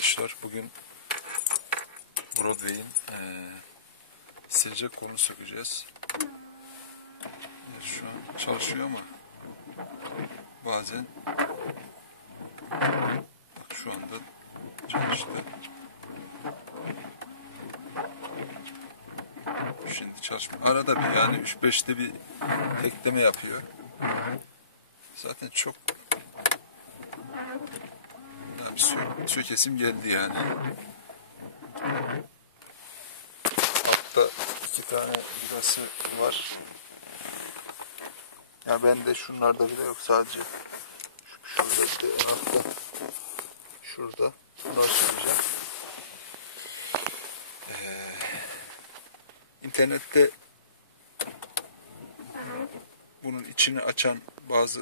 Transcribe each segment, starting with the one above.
arkadaşlar. Bugün Broadway'in silecek kolunu sökeceğiz. Evet, şu an çalışıyor ama bazen bak şu anda çalıştı. Şimdi çalışmıyor. Arada bir yani 3-5'te bir tekleme yapıyor. Zaten çok bir sökesim geldi yani. Altta 2 tane vidası var. Ya bende şunlarda bile yok, sadece şurada işte en altta, şurada. Bunu söyleyeceğim. İnternette bunun içini açan bazı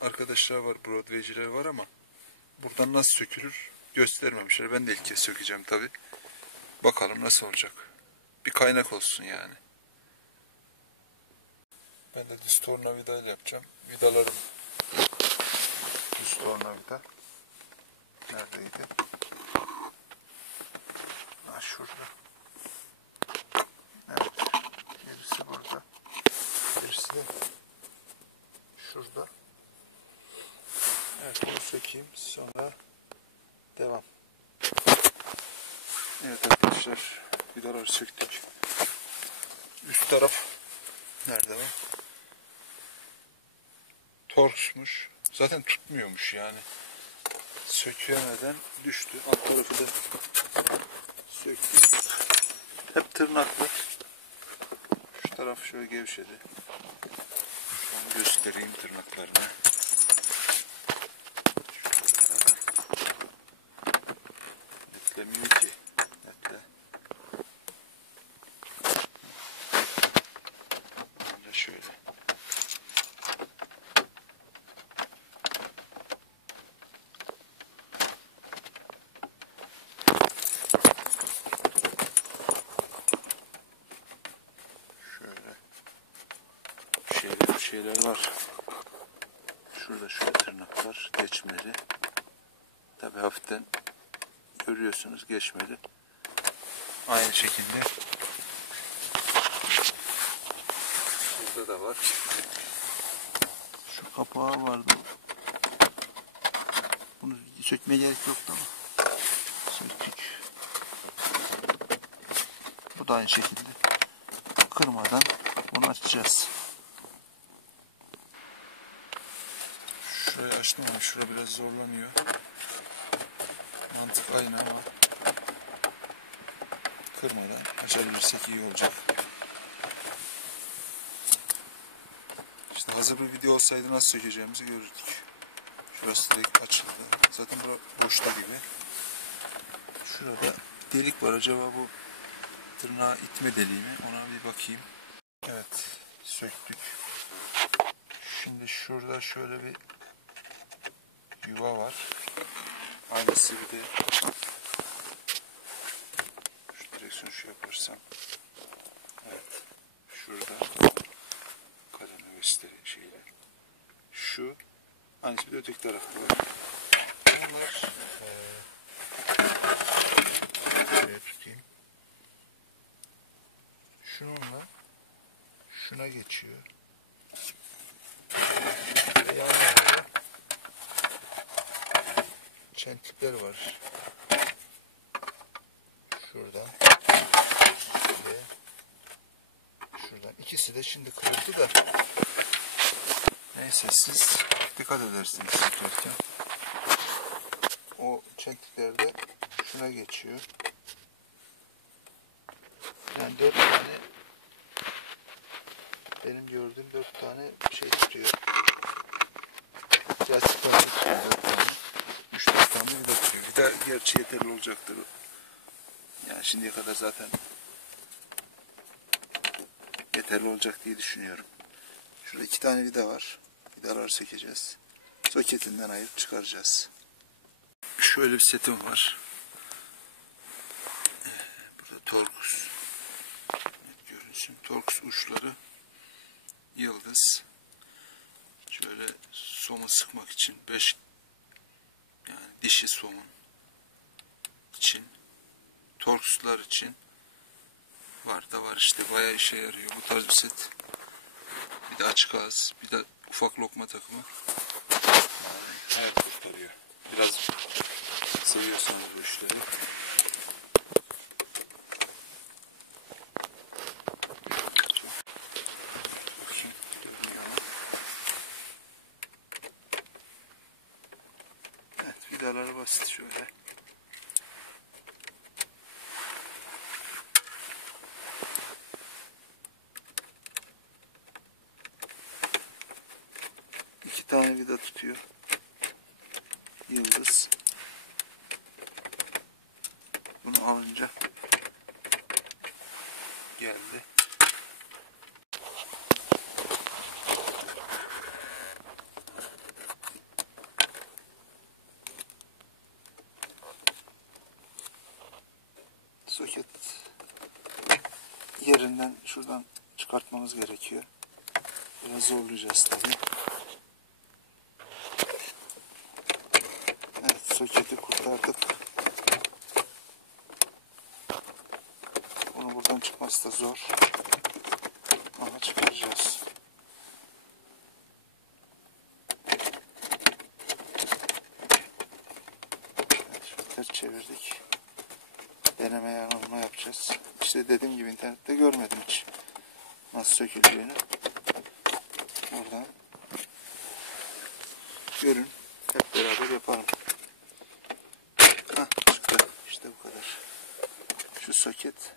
arkadaşlar var, Broadway'ciler var ama buradan nasıl sökülür göstermemişler. Ben de ilk kez sökeceğim tabi. Bakalım nasıl olacak. Bir kaynak olsun yani. Ben de düz tornavidayla yapacağım. Vidalarım düz tornavida. Neredeydi? Ha, şurada. Evet. Birisi burada. Birisi de şurada. Evet, bunu sökeyim. Sonra devam. Evet arkadaşlar, vidaları söktük. Üst taraf nerede var? Torksmuş. Zaten tutmuyormuş yani. Sökemeden düştü. Alt tarafı da söktük. Hep tırnaklı. Şu taraf şöyle gevşedi. Onu göstereyim tırnaklarını. Netlemiyor ki. Netle. Böyle şöyle. Şeyler var. Şurada şöyle tırnaklar geçmeli. Tabi hafiften görüyorsunuz, geçmeli. Aynı şekilde burada da var. Şu kapağı vardı. Bunu sökmeye gerek yoktu ama söktük. Bu da aynı şekilde kırmadan bunu açacağız. Şurayı açtım ama şura biraz zorlanıyor. Mantık aynı ama kırmadan açabilirsek iyi olacak. İşte hazır bir video olsaydı nasıl sökeceğimizi görürdük. Şurası direkt açıldı. Zaten burası boşta gibi. Şurada delik var. Acaba bu tırnağı itme deliği mi? Ona bir bakayım. Evet, söktük. Şimdi şurada şöyle bir yuva var. Aynısı bir de şu direksiyonu şu yaparsam. Evet. Şurada kalemi göstereyim şeyler. Şu aynısı bir de öteki tarafta var. Bunlar şöyle tutayım. Şununla şuna geçiyor. Ve yanlarında çentikler var. Şuradan ve şuradan. İkisi de şimdi kırıldı da. Neyse, siz dikkat edersiniz sökerken. O çentikler de şuna geçiyor. Yani 4 tane, benim gördüğüm 4 tane şey tutuyor. Plastik parça tutuyor 4 tane. 3-4 tane vida tutuyor. Vida gerçi yeterli olacaktır. Yani şimdiye kadar zaten yeterli olacak diye düşünüyorum. Şurada 2 tane vida var. Vidaları sökeceğiz. Soketinden ayırıp çıkaracağız. Şöyle bir setim var. Burada Torx. Görünsün. Torx uçları yıldız. Şöyle somun sıkmak için 5 yani dişi somun. torksuzlar için var da var işte, bayağı işe yarıyor bu tarz bir set. Bir de açık ağız, bir de ufak lokma takımı. Hayat kurtarıyor. Biraz seviyorsanız bu işleri. Bakayım, görünüyor mu? Evet, vidaları basit şöyle. İki tane vida tutuyor. Yıldız. Bunu alınca geldi. Soket yerinden şuradan çıkartmamız gerekiyor. Biraz zorlayacağız tabii. Evet, soketi kurtardık. Bunu buradan çıkması da zor. Ama çıkaracağız. Evet, şöyle ters çevirdik. Deneme yanılma yapacağız. İşte dediğim gibi internette görmedim hiç nasıl söküleceğini. Oradan görün. Hep beraber yapalım. Hah, çıktı. İşte bu kadar. Şu soket.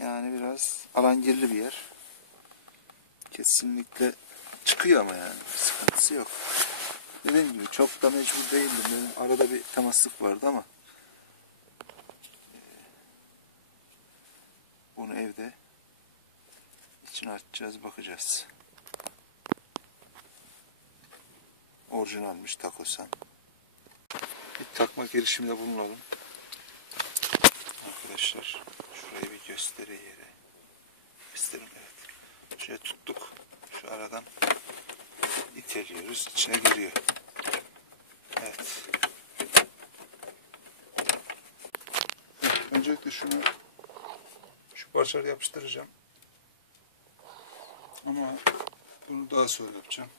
Yani biraz alangirli bir yer. Kesinlikle çıkıyor ama yani sıkıntısı yok. Dediğim gibi çok da mecbur değildim. Benim arada bir temaslık vardı ama bunu evde içine açacağız, bakacağız. Orijinalmiş Takosan. Bir takma girişimde bulunalım. Arkadaşlar şurayı bir göstereyim. İsterim, evet. Şöyle tuttuk. Şu aradan iteliyoruz. İçine giriyor. Evet. Öncelikle şu parçaları yapıştıracağım. Ama bunu daha sonra yapacağım.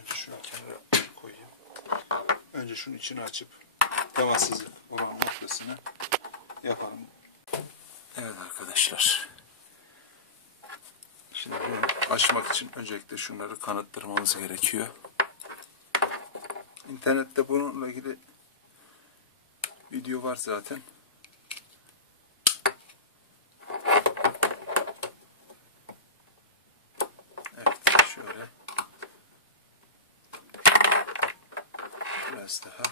Önce şunu kenara koyayım. Önce şunun içini açıp temassızlık olan noktasını yapalım. Evet arkadaşlar. Şimdi bunu açmak için öncelikle şunları kanıttırmamız gerekiyor. İnternette bununla ilgili video var zaten. Evet, şöyle biraz daha.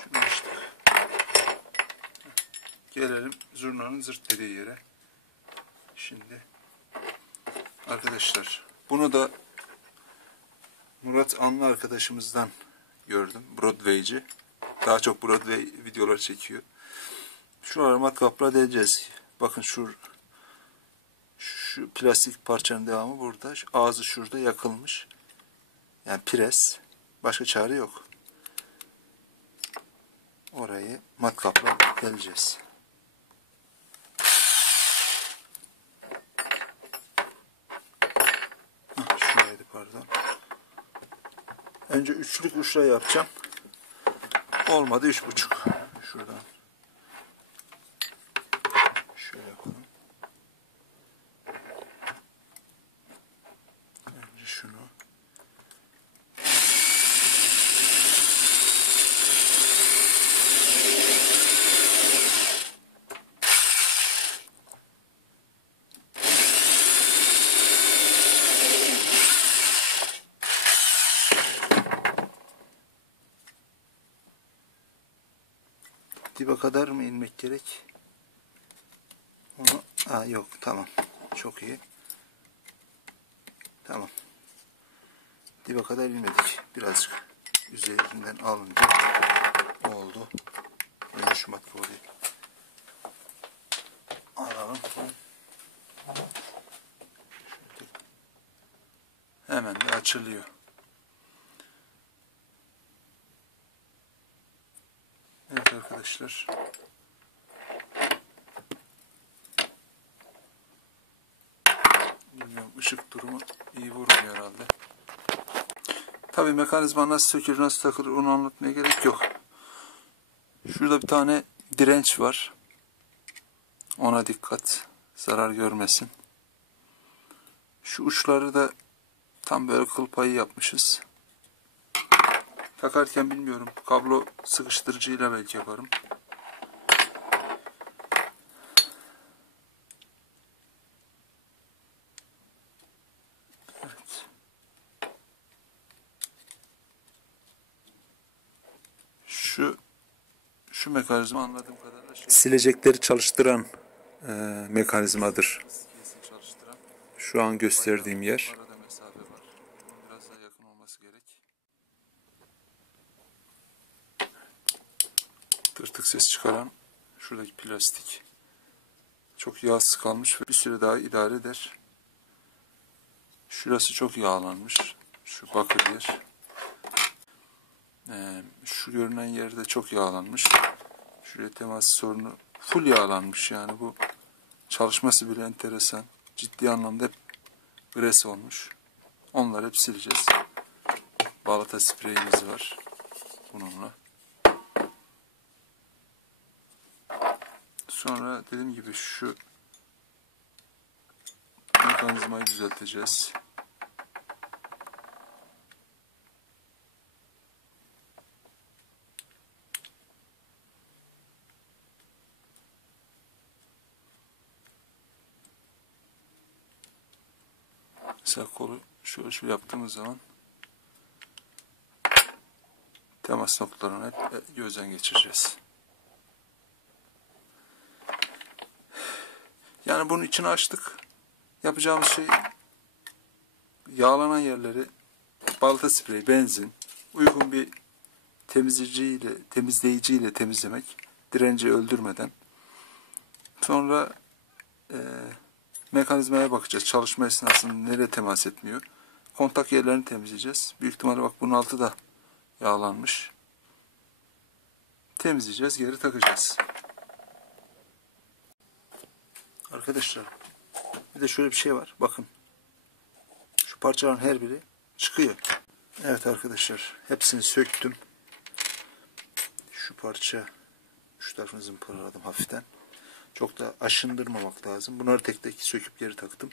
Şunu açtık. Gelelim zurnanın zırt dediği yere. Şimdi arkadaşlar bunu da Murat Anlı arkadaşımızdan gördüm. Broadway'ci. Daha çok Broadway videolar çekiyor. Şuralara matkapla deleceğiz. Bakın şu plastik parçanın devamı burada. Şu ağzı şurada yakılmış. Yani pres. Başka çare yok. Orayı matkapla deleceğiz. Şuraydı pardon. Önce üçlük uçla yapacağım. Olmadı 3,5. Şuradan. Şöyle yapalım. Önce şunu. Dibe kadar mı inmek gerek? Onu, yok tamam. Çok iyi. Tamam. Dibe kadar inmedik. Birazcık üzerinden alınca oldu. Önce şu matkabı alalım. Hemen de açılıyor. arkadaşlar. Bilmiyorum, ışık durumu iyi vurmuyor herhalde. Tabii mekanizma nasıl sökülür, nasıl takılır onu anlatmaya gerek yok. Şurada bir tane direnç var. Ona dikkat, zarar görmesin. Şu uçları da tam böyle kıl payı yapmışız. Takarken bilmiyorum, kablo sıkıştırıcıyla belki yaparım. Evet. Şu mekanizma anladığım kadarıyla silecekleri çalıştıran mekanizmadır. Şu an gösterdiğim yer. Arada mesafe var. Biraz daha yakın olması gerek. Tırtık ses çıkaran şuradaki plastik. Çok yağsız kalmış ve bir süre daha idare eder. Şurası çok yağlanmış. Şu bakır yer. Şu görünen yerde çok yağlanmış. Şuraya temas sorunu full yağlanmış yani bu. Çalışması bile enteresan. Ciddi anlamda hep gres olmuş. Onları hep sileceğiz. Balata spreyimiz var. Bununla. Sonra dediğim gibi şu mekanizmayı düzelteceğiz. Mesela kolu şöyle yaptığımız zaman temas noktalarını hep gözden geçireceğiz. Yani bunun içini açtık. Yapacağımız şey yağlanan yerleri balata spreyi, benzin, uygun bir temizleyiciyle temizlemek. Direnci öldürmeden. Sonra mekanizmaya bakacağız. Çalışma esnasında nereye temas etmiyor. Kontak yerlerini temizleyeceğiz. Büyük ihtimalle bak bunun altı da yağlanmış. Temizleyeceğiz, geri takacağız. Arkadaşlar bir de şöyle bir şey var. Bakın. Şu parçaların her biri çıkıyor. Evet arkadaşlar, hepsini söktüm. Şu parça, şu tarafını zımparaladım hafiften. Çok da aşındırmamak lazım. Bunları tek tek söküp geri taktım.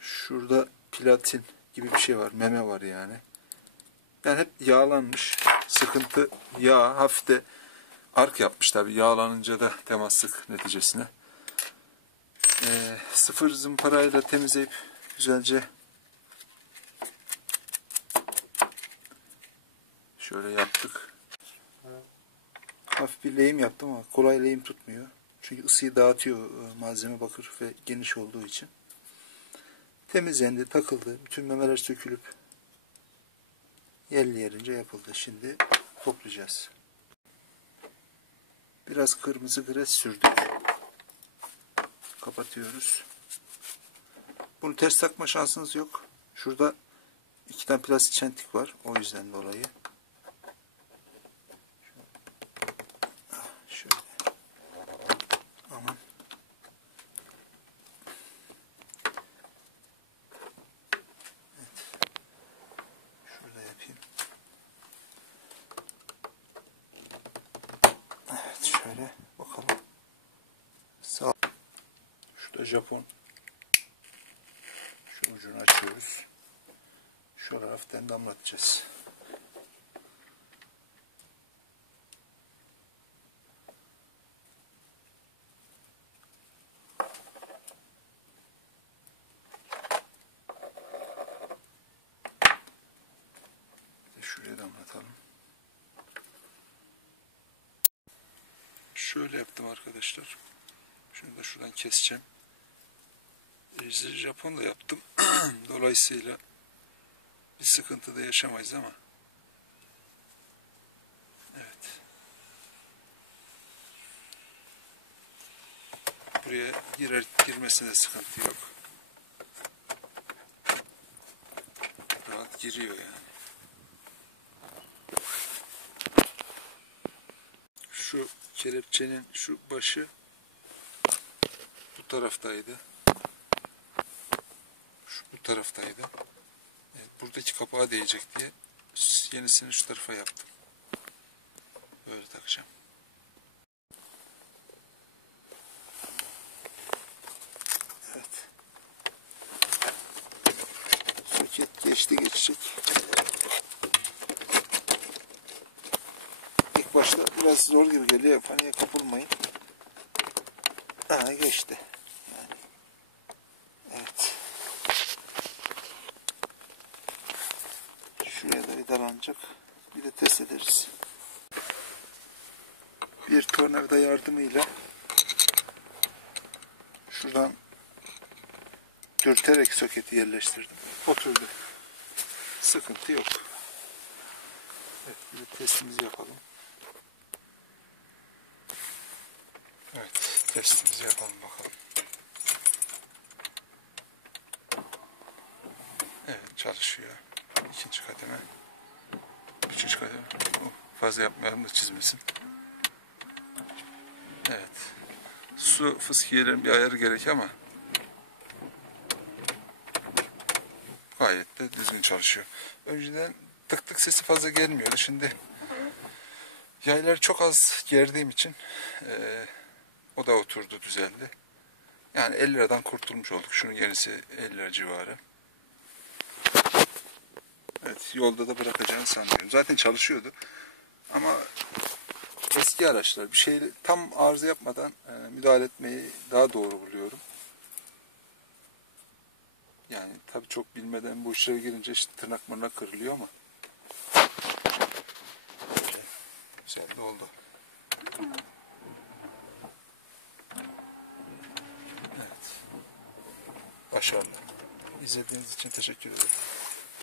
Şurada platin gibi bir şey var. Meme var yani. Yani hep yağlanmış. Sıkıntı yağ. Hafif de ark yapmış tabi. Yağlanınca da temaslık neticesine. Sıfır zımparayla temizleyip güzelce şöyle yaptık. Hafif bir lehim yaptım ama kolay lehim tutmuyor. Çünkü ısıyı dağıtıyor malzeme, bakır ve geniş olduğu için. Temizlendi, takıldı. Bütün memeler sökülüp yerli yerince yapıldı. Şimdi toplayacağız. Biraz kırmızı gres sürdük. Kapatıyoruz. Bunu ters takma şansınız yok. Şurada 2 tane plastik çentik var. O yüzden dolayı. Şöyle. Aman. Evet. Şurada yapayım. Evet, şöyle bakalım. Sağ. Şurada Japon. Şu ucunu açıyoruz. Şöyle hafiften damlatacağız. Şuraya damlatalım. Şöyle yaptım arkadaşlar. Şunu da şuradan keseceğim. Japon'da yaptım. Dolayısıyla bir sıkıntı da yaşamayız ama. Evet. Buraya girmesine sıkıntı yok. Rahat giriyor yani. şu kelepçenin şu başı bu taraftaydı. Şu bu taraftaydı. Evet, buradaki kapağa değecek diye yenisini şu tarafa yaptım. Böyle takacağım. Evet. Soket geçti geçecek. İlk başta biraz zor gibi geliyor. Paniğe kapılmayın. Geçti. Yani. Evet. Şuraya da vidalanacak. Bir de test ederiz. Bir tornavida yardımıyla şuradan dürterek soketi yerleştirdim. Oturdu. Sıkıntı yok. Evet, bir de testimizi yapalım. Evet, testimizi yapalım bakalım. Evet, çalışıyor. İkinci kademe. Üçüncü kademe. Fazla yapmayalım da çizmesin. Evet. Su fıskiyelerin bir ayarı gerek ama gayet de düzgün çalışıyor. Önceden tık tık sesi fazla gelmiyordu. Şimdi yayları çok az gerdiğim için o da oturdu, düzeldi. Yani 50 liradan kurtulmuş olduk. Şunun yenisi 50 lira civarı. Evet, yolda da bırakacağını sanmıyorum. Zaten çalışıyordu. Ama eski araçlar bir şey tam arıza yapmadan müdahale etmeyi daha doğru buluyorum. Yani tabii çok bilmeden bu işlere girince işte tırnak mırnak kırılıyor ama böyle güzel de oldu. Evet. Başarılı. İzlediğiniz için teşekkür ederim.